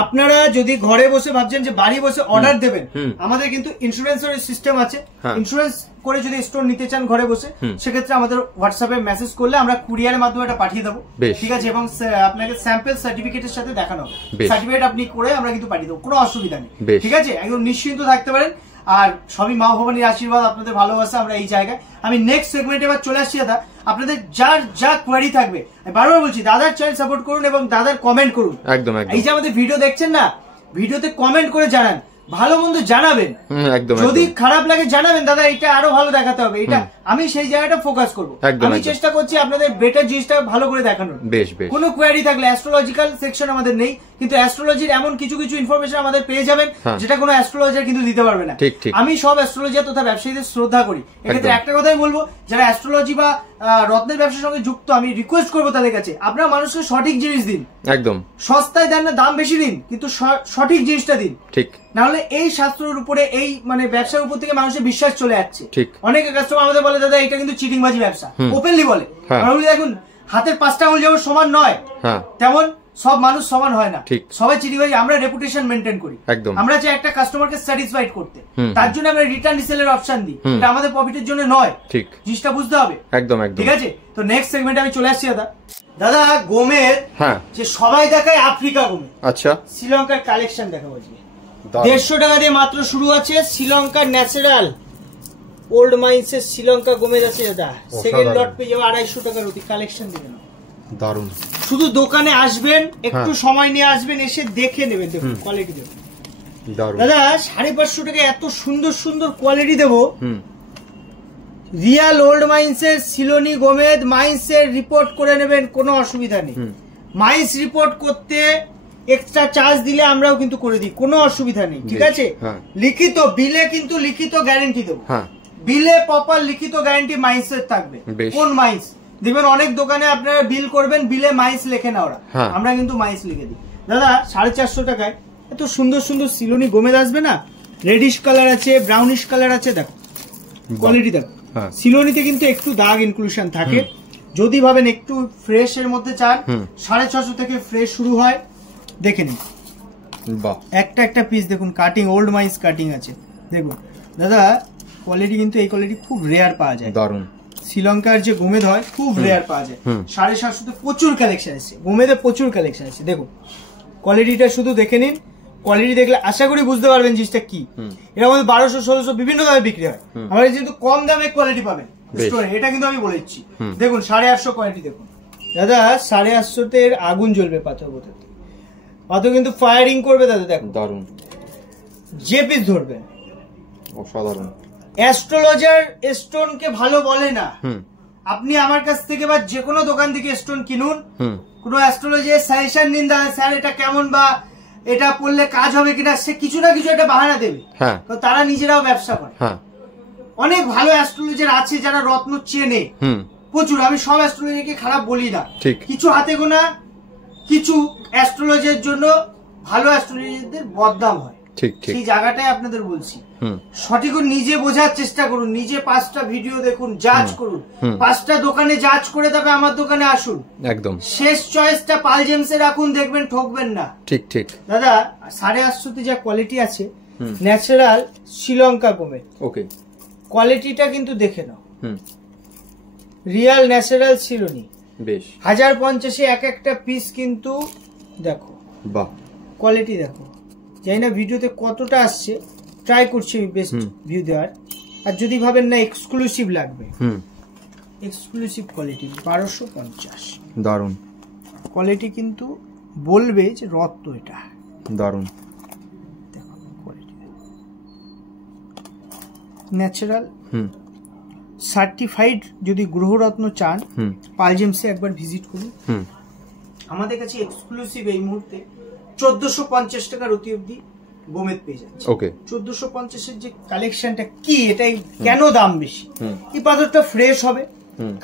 আপনারা যদি ঘরে বসে ভাবছেন যে বাড়ি বসে অর্ডার দেবেন, আমাদের কিন্তু ইন্স্যুরেন্সের সিস্টেম আছে। ইন্স্যুরেন্স করে যদি স্টোর নিতে চান ঘরে বসে, সেক্ষেত্রে আমাদের হোয়াটসঅ্যাপে মেসেজ করলে আমরা কুরিয়ারের মাধ্যমে এটা পাঠিয়ে দেবো, ঠিক আছে। এবং আপনাকে স্যাম্পল সার্টিফিকেটের সাথে দেখানো হবে, সার্টিফিকেট আপনি করে আমরা কিন্তু পাঠিয়ে দেবো, কোনো অসুবিধা নেই, ঠিক আছে। একদম নিশ্চিন্ত থাকতে পারেন। আর সবই মা ভবানীর আশীর্বাদ, আপনাদের ভালোবাসা, আমরা এই জায়গায়। আমি নেক্সট সেগমেন্টে এবার চলে আসছি দাদা, আপনাদের যার যা কোয়ারি থাকবে, বারবার বলছি দাদার চ্যানেল সাপোর্ট করুন এবং দাদার কমেন্ট করুন, একদম। এই যে আমাদের ভিডিও দেখছেন না, ভিডিওতে কমেন্ট করে জানান, ভালো মন্দ জানাবেন, একদম। যদি খারাপ লাগে জানাবেন, দাদা এটা আরো ভালো দেখাতে হবে, এটা আমি সেই জায়গাটা ফোকাস করবো। আমি চেষ্টা করছি আপনাদের বেটার জিনিসটা ভালো করে দেখানোর। বেশ বেশ। কোনো কোয়ারি থাকলে, অ্যাস্ট্রোলজিক্যাল সেকশন আমাদের নেই, কিন্তু অ্যাস্ট্রোলজির এমন কিছু কিছু ইনফরমেশন আমাদের পেয়ে যাবেন যেটা কোনো অ্যাস্ট্রোলজার কিন্তু দিতে পারবে না। আমি সব অ্যাস্ট্রোলজার তথা ব্যবসায়ীদের শ্রদ্ধা করি, এক্ষেত্রে একটা কথাই বলবো, যারা অ্যাস্ট্রোলজি বা রত্নের ব্যবসার সঙ্গে যুক্ত, আমি রিকোয়েস্ট করবো তাদের কাছে, আপনারা মানুষকে সঠিক জিনিস দিন, একদম। সস্তায় দেন না, দাম বেশি দিন, কিন্তু সঠিক জিনিসটা দিন, ঠিক। নাহলে এই শাস্ত্রের উপরে, এই মানে ব্যবসার উপর থেকে মানুষের বিশ্বাস চলে যাচ্ছে। অনেকে কাস্টমার আমাদের বলে দাদা এটা কিন্তু চিটিংবাজি ব্যবসা, ওপেনলি বলে। দেখুন হাতের 5টা আঙুল যেমন সমান নয়, তেমন সব মানুষ সমান হয় না, সবাই চিটিংবাজি। আমরা রেপুটেশন মেনটেন করি, একদম। আমরা চাই একটা কাস্টমারকে স্যাটিসফাইড করতে, তার জন্য আমরা রিটার্ন রিসেলের অপশন দিই, এটা আমাদের প্রফিটের জন্য নয়, ঠিক। জিনিসটা বুঝতে হবে, একদম একদম, ঠিক আছে। তো নেক্সট সেগমেন্টে আমি চলে আসছি দাদা। দাদা গোমের, যে সবাই দেখায় আফ্রিকা গোমে, আচ্ছা, শ্রীলঙ্কার কালেকশন দেখাবো আজকে। 150 টাকা দিয়ে মাত্র শুরু আছে, শ্রীলঙ্কার ন্যাচারাল ওল্ড মাইন্স এর শ্রীলঙ্কা গোমেদ আছে দাদা। সেকেন্ড লট পেয়ে যাবে 250 টাকার অতি, কালেকশন দিবেন, দারুন। শুধু দোকানে আসবেন, একটু সময় নিয়ে আসবেন, এসে দেখে নেবেন, দেখুন কোয়ালিটি দেবো দাদা। 550 টাকা এত সুন্দর সুন্দর কোয়ালিটি দেবো, রিয়াল ওল্ড মাইন্স এর সিলোনি গোমেদ, মাইন্স এর রিপোর্ট করে নেবেন, কোনো অসুবিধা নেই। মাইন্স রিপোর্ট করতে এক্সট্রা চার্জ দিলে আমরাও কিন্তু করে দিই, কোনো অসুবিধা নেই, ঠিক আছে। লিখিত বিলে কিন্তু লিখিত গ্যারেন্টি দেবো, বিলে প্রপার লিখিত গ্যারেন্টি মাইন্সের থাকবে। কোন মাইন্স দেখবেন অনেক দোকানে আপনারা বিল করবেন, বিলে মাইন্স লেখে না ওরা, আমরা কিন্তু মাইন্স লিখে দিই দাদা। 450 টাকায় এত সুন্দর সুন্দর সিলোনি গোমেদ আসবে না, রেডিশ কালার আছে, ব্রাউনিশ কালার আছে, দেখো কোয়ালিটি দেখো। সিলোনিতে কিন্তু একটু দাগ ইনক্লুশন থাকে, যদি ভাবেন একটু ফ্রেশ এর মধ্যে চান 650 থেকে ফ্রেশ শুরু হয়। দেখে নিন একটা একটা পিস দেখুন, কাটিং ওল্ড মাইস কাটিং আছে দেখুন দাদা, কোয়ালিটি কিন্তু এই কোয়ালিটি খুব রেয়ার পাওয়া যায়, দারুন। শ্রীলঙ্কার যে গোমেদ হয় খুব রেয়ার পাওয়া যায়, 750 প্রচুর কালেকশন আছে গোমেদে, প্রচুর কালেকশন আছে। দেখুন কোয়ালিটিটা শুধু দেখে নিন, কোয়ালিটি দেখলে আশা করি বুঝতে পারবেন জিনিসটা কি। এর মধ্যে 1200-1600 বিভিন্ন দামে বিক্রি হয়, আমাদের কিন্তু কম দামে কোয়ালিটি পাবেন স্টোরে, এটা কিন্তু আমি বলে দিচ্ছি। দেখুন 850 কোয়ালিটি দেখুন দাদা, 850-তে আগুন জ্বলবে পাথর বোতল, পাথর কিন্তু ফায়ারিং করবে দাদা, দেখুন দারুন। যে পিস ধরবে অসাধারণ। অ্যাস্ট্রোলজার স্টোন কে ভালো বলে না, আপনি আমার কাছ থেকে বা যে কোনো দোকান থেকে স্টোন কিনুন, কোন অ্যাস্ট্রোলজার সাজেশন নিন, দাদা স্যার এটা কেমন বা এটা পড়লে কাজ হবে কিনা, সে কিছু না কিছু একটা বাহানা দেবে, তো তারা নিজেরাও ব্যবসা করে। অনেক ভালো অ্যাস্ট্রোলজার আছে যারা রত্ন চেনে প্রচুর, আমি সব অ্যাস্ট্রোলজারকে খারাপ বলি না, কিছু হাতে গোনা কিছু অ্যাস্ট্রোলজারের জন্য ভালো অ্যাস্ট্রোলজারদের বদনাম হয়, সেই জায়গাটাই আপনাদের বলছি। সঠিক নিজে বোঝার চেষ্টা করুন, নিজে 5টা ভিডিও দেখুন, জাজ করুন, 5টা দোকানে জাজ করে তবে আমার দোকানে আসুন, একদম শেষ চয়েসটা পাল জেমসে রাখুন, দেখবেন ঠকবেন না। ঠিক ঠিক দাদা, 850-তে যা কোয়ালিটি আছে ন্যাচারাল শ্রীলঙ্কা গোমেদ, ওকে কোয়ালিটিটা কিন্তু দেখে নাও, রিয়াল ন্যাচারাল সিলোনি, বেশ 1050-এ এক একটা পিস কিন্তু দেখো, বাহ কোয়ালিটি দেখো। জানি না ভিডিওতে কতটা আসছে, ট্রাই করছি বেস্ট ভিউ দেওয়ার। আর যদি ভাবেন না এক্সক্লুসিভ লাগবে, এক্সক্লুসিভ কোয়ালিটি 1250, দারুন কোয়ালিটি, কিন্তু বলবে যে রত্ন এটা, দারুন দেখো কোয়ালিটি ন্যাচারাল সার্টিফাইড। যদি গ্রহরত্ন চান পাল জেমসে একবার ভিজিট করুন, আমাদের কাছে এক্সক্লুসিভ এই মুহূর্তে 1450 টাকার অতি অব্দি গোমেদ পেয়ে যাচ্ছে। ওকে 1450-এর যে কালেকশনটা কি, এটাই কেন দাম বেশি, এই পাথরটা ফ্রেশ হবে,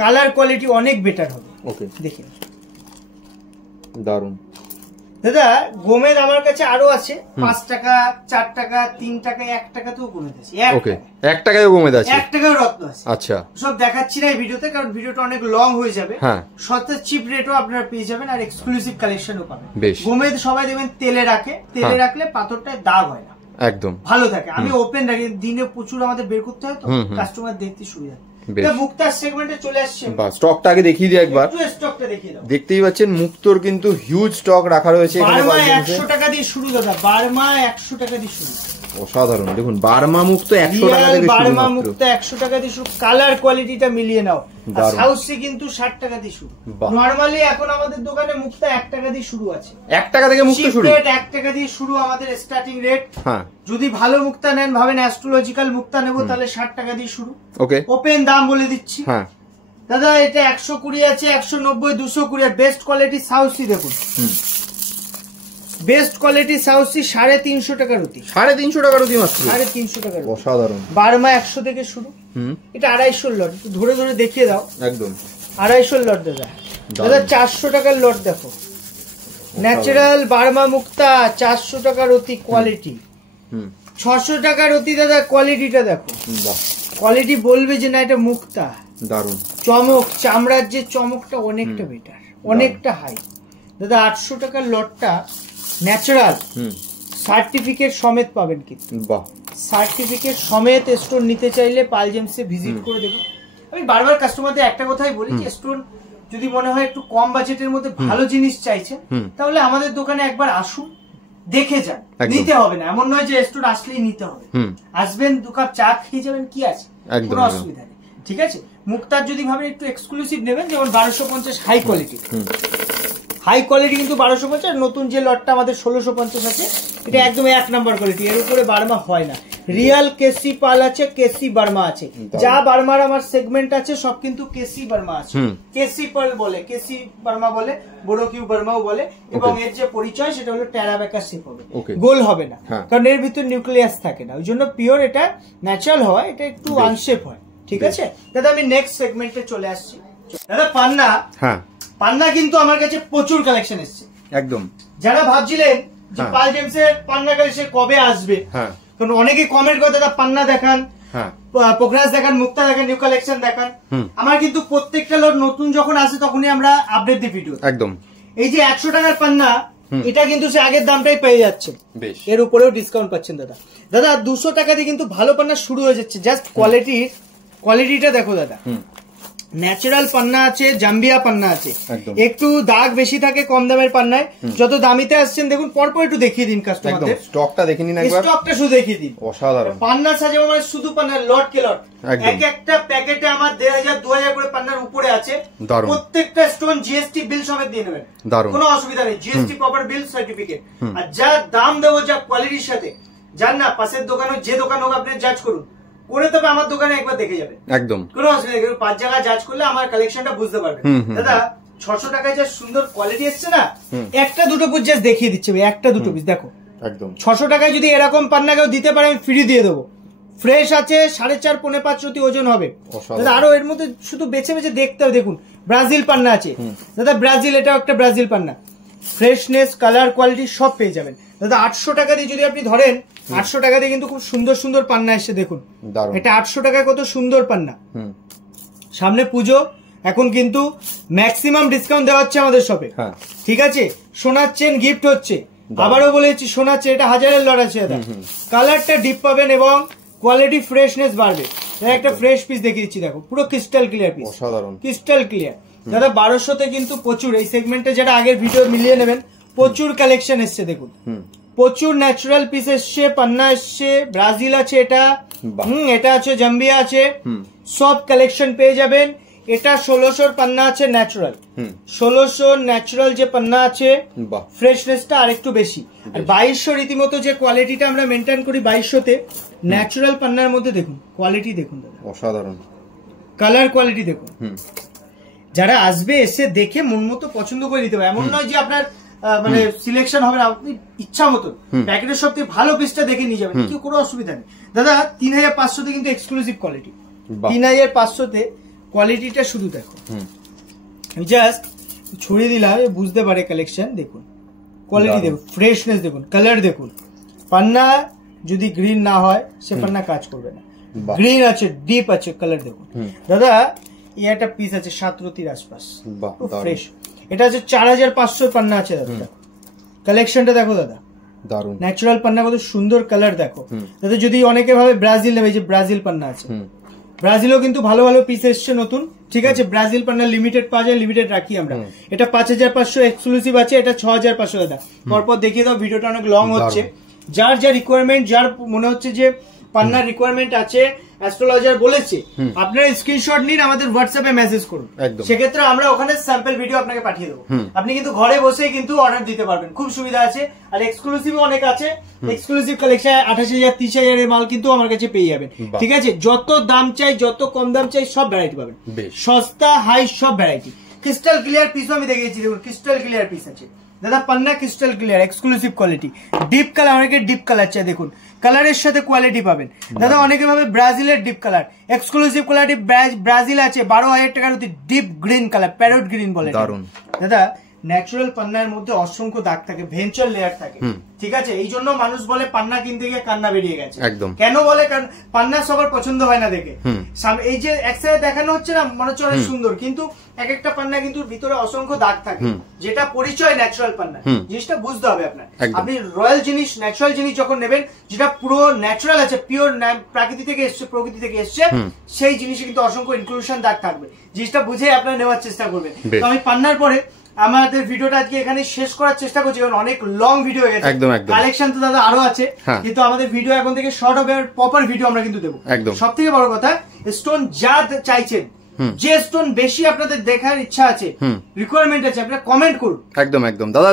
কালার কোয়ালিটি অনেক বেটার হবে। ওকে দেখেন দারুন দাদা, গোমেদ আমার কাছে আরো আছে, 5 টাকা 4 টাকা 3 টাকা 1 টাকাতেও গোমেদ আছে, 1 টাকায় গোমেদ আছে, 1 টাকায় রত্ন আছে। আচ্ছা সব দেখাচ্ছি না এই ভিডিওতে, কারণ ভিডিওটা অনেক লং হয়ে যাবে। সস্তা চিপ রেটও আপনারা পেয়ে যাবেন, আর এক্সক্লুসিভ কালেকশনও পাবেন। গোমেদ সবাই দেখবেন তেলে রাখে, তেলে রাখলে পাথরটায় দাগ হয় না, একদম ভালো থাকে। আমি ওপেন রাখি, দিনে প্রচুর আমাদের বের করতে হয়, তো কাস্টমার দেখতে সুবিধা। মুক্তার সেগমেন্টে চলে আসছে, স্টকটা আগে দেখিয়ে দিই একবার, স্টকটা দেখিয়ে দাও। দেখতেই পাচ্ছেন মুক্তোর কিন্তু হিউজ স্টক রাখা রয়েছে। বার্মা 100 টাকা দিয়ে শুরু দাদা, বার্মা 100 টাকা দিয়ে শুরু, অসাধারণ। দেখুন বার্মা মুক্তো 100 টাকা থেকে শুরু, বার্মা মুক্তো 100 টাকা দিয়ে শুরু, কালার কোয়ালিটিটা মিলিয়ে নাও। সাউথে কিন্তু 60 টাকা দিয়ে শুরু, নরমালি এখন আমাদের দোকানে মুক্তা 1 টাকা দিয়ে শুরু আছে, 1 টাকা থেকে মুক্তো শুরু, 1 টাকা দিয়ে শুরু আমাদের স্টার্টিং রেট। যদি ভালো মুক্তা নেন, ভাবেন অ্যাস্ট্রোলজিক্যাল মুক্তা নেবো, তাহলে 60 টাকা দিয়ে শুরু। ওকে ওপেন দাম বলে দিচ্ছি দাদা, এটা 120 আছে, 190, 220, বেস্ট কোয়ালিটি সাউথি দেখুন, বেস্ট কোয়ালিটি সাউথি 350 টাকার অতি, 350 টাকার অতি মাত্র, 350 টাকার, অসাধারণ। বার্মা 100 থেকে শুরু, এটা 250 লট, ধরে ধরে দেখিয়ে দাও, একদম 250 লট দাদা। দাদা 400 টাকার লট দেখো, ন্যাচারাল বার্মা মুক্তা 400 টাকার অতি কোয়ালিটি, 600 টাকার অতি দাদা। কোয়ালিটিটা দেখো, কোয়ালিটি বলবে যে না এটা মুক্তা, দারুন। চমক, চামড়ার যে চমকটা অনেকটা বেটার, অনেকটা হাই দাদা। 800 টাকার লটটা ন্যাচারাল, সার্টিফিকেট সমেত পাবেন, কিন্তু সার্টিফিকেট সমেত স্টোন নিতে চাইলে পাল জেমসে ভিজিট করে দেখুন। আমি বারবার কাস্টমারদের একটা কথাই বলি যে স্টোন যদি মনে হয় একটু কম বাজেটের মধ্যে ভালো জিনিস চাইছে, তাহলে আমাদের দোকানে একবার আসুন, দেখে যান, নিতে হবে না, এমন নয় যে স্টোন আসলেই নিতে হবে। আসবেন, 2 কাপ চা খেয়ে যাবেন, কি আছে, কোনো অসুবিধা নেই, ঠিক আছে। মুক্তার যদি ভাবেন একটু এক্সক্লুসিভ নেবেন, যেমন 1250 হাই কোয়ালিটি, হাই কোয়ালিটি কিন্তু 1250, নতুন যে লটটা আমাদের 1650 আছে, এটা একদম 1 নাম্বার কোয়ালিটি, এর উপরে বার্মা হয় না। রিয়াল কেসি পাল আছে, কেসি বার্মা আছে, যা বার্মার আমার সেগমেন্ট আছে সব কিন্তু কেসি বার্মা আছে, কেসি পাল বলে, কেসি বার্মা বলে, বড় কিউ বার্মাও বলে, এবং এর যে পরিচয় সেটা হলো টেরাবেকা শেপ হবে, গোল হবে না, কারণ এর ভিতর নিউক্লিয়াস থাকে না, ওই জন্য পিওর এটা ন্যাচারাল হয়, এটা একটু আনশেপ হয়, ঠিক আছে দাদা। আমি নেক্সট সেগমেন্টে চলে আসছি দাদা। পান্না, পান্না কিন্তু আমার কাছে প্রচুর কালেকশন এসছে, একদম। যারা ভাবছিলেন যে পাল জেমস এর পান্না কালেকশন কবে আসবে, কারণ অনেকেই কমেন্ট করে দাদা পান্না দেখান, পোখরাজ দেখান, মুক্তা দেখান, নিউ কালেকশন দেখান। আমার কিন্তু প্রত্যেকটা লোড নতুন যখন আসে তখনই আমরা আপডেট দিই ভিডিও। একদম। এই যে 100 টাকার পান্না, এটা কিন্তু সে আগের দামটাই পেয়ে যাচ্ছে, এর উপরেও ডিসকাউন্ট পাচ্ছেন দাদা। দাদা 200 টাকা দিয়ে কিন্তু ভালো পান্না শুরু হয়ে যাচ্ছে। জাস্ট কোয়ালিটিটা দেখো দাদা, ন্যাচারাল পান্না আছে, জাম্বিয়া পান্না আছে, একটু দাগ বেশি থাকে কম দামের পান্নায়। যত দামিতে আসছেন দেখুন, পরপর একটু দেখিয়ে দিন কাস্টমারদের, স্টকটা দেখে নিন একবার, স্টকটা শুধু দেখিয়ে দিন। অসাধারণ পান্না সাজাবো মানে শুধু পান্না, লট কে লট, এক একটা প্যাকেটে আমার 1500-2000 করে পান্নার উপরে আছে। প্রত্যেকটা স্টোন জিএসটি বিল সমেত দিয়ে নেবেন, কোনো অসুবিধা নেই, জিএসটি প্রপার বিল সার্টিফিকেট। আর যা দাম দেবো, যা কোয়ালিটির সাথে, যান না পাশের দোকান হোক, যে দোকান হোক, আপনি জাজ করুন করে, তবে আমার দোকানে একবার দেখে যাবেন, একদম কোনো অসুবিধা নেই। 5 জায়গায় জাজ করলে আমার কালেকশনটা বুঝতে পারবেন। দাদা 600 টাকায় যা সুন্দর কোয়ালিটি এসছে না, একটা দুটো পিস জাস্ট দেখিয়ে দিচ্ছে, একটা দুটো পিস দেখো, একদম 600 টাকায় যদি এরকম পান্না কেউ দিতে পারে আমি ফ্রি দিয়ে দেবো। ফ্রেশ আছে, 4.5 পৌনে 5 রতি ওজন হবে দাদা। আরো এর মধ্যে শুধু বেছে বেছে দেখতে হবে, দেখুন ব্রাজিল পান্না আছে দাদা, ব্রাজিল, এটাও একটা ব্রাজিল পান্না, ফ্রেশনেস, কালার, কোয়ালিটি সব পেয়ে যাবেন দাদা। 800 টাকা দিয়ে যদি আপনি ধরেন, 800 টাকা দিয়ে কিন্তু খুব সুন্দর সুন্দর পান্না এসছে দেখুন, এটা 800 টাকায় কত সুন্দর পান্না। সামনে পুজো, এখন কিন্তু ম্যাক্সিমাম ডিসকাউন্ট দেওয়া হচ্ছে আমাদের শপে, ঠিক আছে। সোনার চেন গিফট হচ্ছে, আবারও বলেছি সোনার চেন, এটা 1000-এর লট আছে দাদা। কালারটা ডিপ পাবেন এবং কোয়ালিটি ফ্রেশনেস বাড়বে। একটা ফ্রেশ পিস দেখিয়ে দিচ্ছি, দেখো পুরো crystal clear piece, crystal clear দাদা। 1200-তে কিন্তু প্রচুর, এই সেগমেন্টে যেটা আগের ভিডিও মিলিয়ে নেবেন, প্রচুর কালেকশন এসছে দেখুন, প্রচুর ন্যাচারাল পিস এসছে, পান্না এসছে, ব্রাজিল আছে, এটা আছে, জাম্বিয়া আছে, সব কালেকশন পেয়ে যাবেন। এটা 1600 পান্না আছে ন্যাচারাল, 1600 ন্যাচারাল যে পান্না আছে, ফ্রেশনেসটা আরেকটু বেশি। আর 2200 রীতিমতো যে কোয়ালিটিটা আমরা মেনটেন করি 2200-তে ন্যাচারাল পান্নার মধ্যে দেখুন কোয়ালিটি, দেখুন দাদা অসাধারণ, কালার কোয়ালিটি দেখুন। যারা আসবে এসে দেখে মন মতো পছন্দ করে নিতে হবে, এমন নয় যে আপনার মানে সিলেকশন হবে না, আপনি ইচ্ছা মতো প্যাকেটের সবথেকে ভালো পিসটা দেখে নিয়ে যাবেন, কি কোনো অসুবিধা নেই দাদা। 3500-তে কিন্তু এক্সক্লুসিভ কোয়ালিটি, 3500-তে কোয়ালিটিটা শুধু দেখো, আমি জাস্ট ছড়িয়ে দিলাম বুঝতে পারে কালেকশন। দেখুন কোয়ালিটি দেখুন, ফ্রেশনেস দেখুন, কালার দেখুন। পান্না যদি গ্রিন না হয় সে পান্না কাজ করবে না, গ্রিন আছে, ডিপ আছে, কালার দেখুন দাদা। এই একটা পিস আছে 7 রতির আশপাশ, ফ্রেশ, এটা আছে 4500 পান্না আছে দাদা। কালেকশনটা দেখো দাদা, দারুন ন্যাচারাল পান্না, কত সুন্দর কালার দেখো দাদা। যদি অনেকে ভাবে ব্রাজিল নেবে, যে ব্রাজিল পান্না আছে, ব্রাজিলও কিন্তু ভালো ভালো পিস এসছে নতুন, ঠিক আছে। ব্রাজিল পান্না লিমিটেড পাওয়া যায়, লিমিটেড রাখি আমরা। এটা 5500 এক্সক্লুসিভ আছে, এটা 6500 দাদা। পরপর দেখিয়ে দাও, ভিডিওটা অনেক লং হচ্ছে। যার যা রিকোয়ারমেন্ট, যার মনে হচ্ছে যে পান্নার রিকোয়ারমেন্ট আছে, অ্যাস্ট্রোলজার বলেছে, আপনারা স্ক্রিনশট নিন, আমাদের হোয়াটসঅ্যাপে মেসেজ করুন, সেক্ষেত্রে আমরা ওখানে স্যাম্পল ভিডিও আপনাকে পাঠিয়ে দেবো। আপনি কিন্তু ঘরে বসে কিন্তু অর্ডার দিতে পারবেন, খুব সুবিধা আছে। আর এক্সক্লুসিভ অনেক আছে, এক্সক্লুসিভ কালেকশন 28000 30000 এর মাল কিন্তু আমার কাছে পেয়ে যাবেন, ঠিক আছে। যত দাম চাই, যত কম দাম চাই, সব ভ্যারাইটি পাবেন, সস্তা হাই সব ভ্যারাইটি। ক্রিস্টাল ক্লিয়ার পিস আমি দেখিয়েছি, দেখুন ক্রিস্টাল ক্লিয়ার পিস আছে দাদা। পান্না crystal clear, exclusive quality, deep colour, অনেকে ডিপ কালার চাই, দেখুন কালারের সাথে কোয়ালিটি পাবেন দাদা। অনেকে ভাবে ব্রাজিলের deep colour, exclusive quality Brazil আছে 12000 টাকার deep green colour, parrot green বলে দাদা। ন্যাচারাল পান্নার মধ্যে অসংখ্য দাগ থাকে, ভেঞ্চার লেয়ার থাকে, ঠিক আছে। এই জন্য মানুষ বলে পান্না কিনতে গিয়ে কান্না বেরিয়ে গেছে, কেন বলে? কারণ পান্না সবার পছন্দ হয় না দেখে। এই যে একসাথে দেখানো হচ্ছে না, মনে হচ্ছে অনেক সুন্দর, কিন্তু এক একটা পান্না কিন্তু ভিতরে অসংখ্য দাগ থাকে, যেটা পরিচয় ন্যাচারাল পান্না, জিনিসটা বুঝতে হবে আপনার। আপনি রয়্যাল জিনিস, ন্যাচারাল জিনিস যখন নেবেন, যেটা পুরো ন্যাচারাল আছে, পিওর প্রকৃতি থেকে এসছে, প্রকৃতি থেকে এসছে, সেই জিনিসে কিন্তু অসংখ্য ইনক্লুশন দাগ থাকবে, জিনিসটা বুঝে আপনারা নেওয়ার চেষ্টা করবেন। তো আমি পান্নার পরে আমাদের ভিডিওটা আজকে এখানে শেষ করার চেষ্টা করছি, কারণ অনেক লং ভিডিও হয়ে গেছে। কালেকশন তো দাদা আরো আছে, কিন্তু আমাদের ভিডিও এখন থেকে শর্ট হবে, প্রপার ভিডিও আমরা কিন্তু দেবো। সব থেকে বড় কথা, স্টোন যা চাইছেন, যে স্টোন বেশি আপনাদের দেখার ইচ্ছা আছে, রিকোয়ারমেন্ট আছে, আপনারা কমেন্ট করুন। একদম একদম দাদা।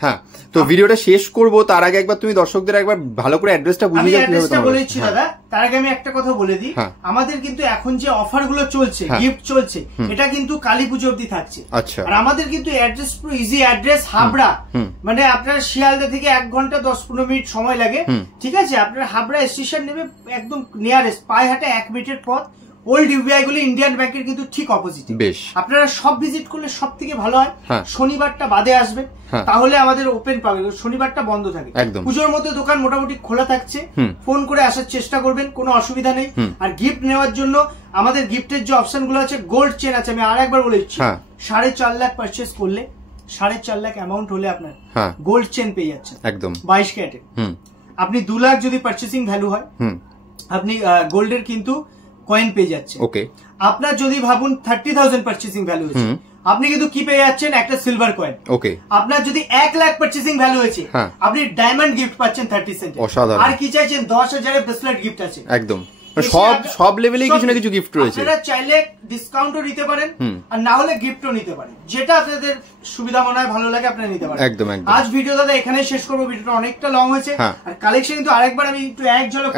হ্যাঁ, তো ভিডিওটা শেষ করব, তার আগে একবার তুমি দর্শকদের একবার ভালো করে অ্যাড্রেসটা বুঝিয়ে দাও। অ্যাড্রেসটা বলেছি দাদা, তার আগে আমি একটা কথা বলে দিই, আমাদের কিন্তু এখন যে অফার গুলো চলছে, গিফট চলছে, এটা কিন্তু কালী পুজো অবধি থাকছে। আচ্ছা। আর আমাদের কিন্তু অ্যাড্রেস পুরো ইজি অ্যাড্রেস, হাবড়া, মানে আপনার শিয়ালদা থেকে 1 ঘন্টা 10-15 মিনিট সময় লাগে, ঠিক আছে। আপনার হাবড়া স্টেশন নেবে, একদম নিয়ারেস্ট, পায়ে হাঁটা 1 মিনিটের পথ, ওল্ড ইউবিআই গুলি ইন্ডিয়ান ব্যাংকের কিন্তু ঠিক অপোজিট। বেশ, আপনারা সব ভিজিট করলে সব থেকে ভালো হয় শনিবারটা বাদে আসবেন, তাহলে আমাদের ওপেন পাবেন, শনিবারটা বন্ধ থাকে। পুজোর মধ্যে দোকান মোটামুটি খোলা থাকছে, ফোন করে আসার চেষ্টা করবেন, কোনো অসুবিধা নেই। আর গিফট নেওয়ার জন্য আমাদের গিফটের যে অপশন গুলো আছে, গোল্ড চেন আছে, আমি আর একবার বলে দিচ্ছি, 4.5 লাখ পারচেস করলে 4.5 লাখ অ্যামাউন্ট হলে আপনার গোল্ড চেন পেয়ে যাচ্ছেন একদম 22 ক্যারেটের। আপনি 2 লাখ যদি পারচেসিং ভ্যালু হয়, আপনি গোল্ডের কিন্তু কয়েন পেয়ে যাচ্ছেন। ওকে, আপনার যদি ভাবুন 30,000 পারচেসিং ভ্যালু হয়েছে, আপনি কিন্তু কি পেয়ে যাচ্ছেন, একটা সিলভার কয়েন। ওকে, আপনার যদি 1 লাখ পারচেসিং ভ্যালু হয়েছে, আপনি ডায়মন্ড গিফট পাচ্ছেন 30 সেন্ট। আর কি চাইছেন, 10,000 এর ব্রেসলেট গিফট আছে একদম। সব লেভেলে কিছু না কিছু গিফট রয়েছে। আপনারা চাইলে ডিসকাউন্টও নিতে পারেন, আর না হলে গিফটও নিতে পারেন, যেটা আপনাদের সুবিধা মনে হয়, ভালো লাগে, আপনারা নিতে পারেন। একদম একদম। আজ ভিডিও দাদা এখানেই শেষ করবো, ভিডিওটা অনেকটা লং হয়েছে। আর কালেকশন কিন্তু আরেকবার আমি একটু এক ঝলক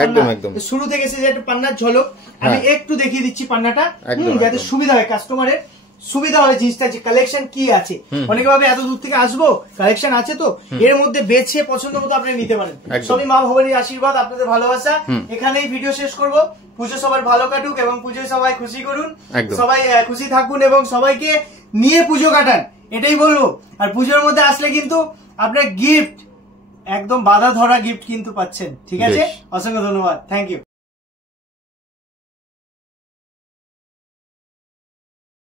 শুরু থেকে এসে যে একটা পান্নার ঝলক আমি একটু দেখিয়ে দিচ্ছি পান্নাটা, যাতে সুবিধা হয় কাস্টমারের, সুবিধা হয় জিনিসটা যে কালেকশন কি আছে। অনেকে ভাবে এত দূর থেকে আসবো, কালেকশন আছে তো, এর মধ্যে বেছে পছন্দ মতো আপনি নিতে পারেন। সবই মা ভবানীর আশীর্বাদ, আপনাদের ভালোবাসা। এখানেই ভিডিও শেষ করব। পুজো সবার ভালো কাটুক এবং পুজোয় সবাই খুশি করুন, সবাই খুশি থাকুন এবং সবাইকে নিয়ে পুজো কাটান, এটাই বলবো। আর পুজোর মধ্যে আসলে কিন্তু আপনার গিফট একদম বাধা ধরা গিফট কিন্তু পাচ্ছেন। ঠিক আছে, অসংখ্য ধন্যবাদ, থ্যাংক ইউ।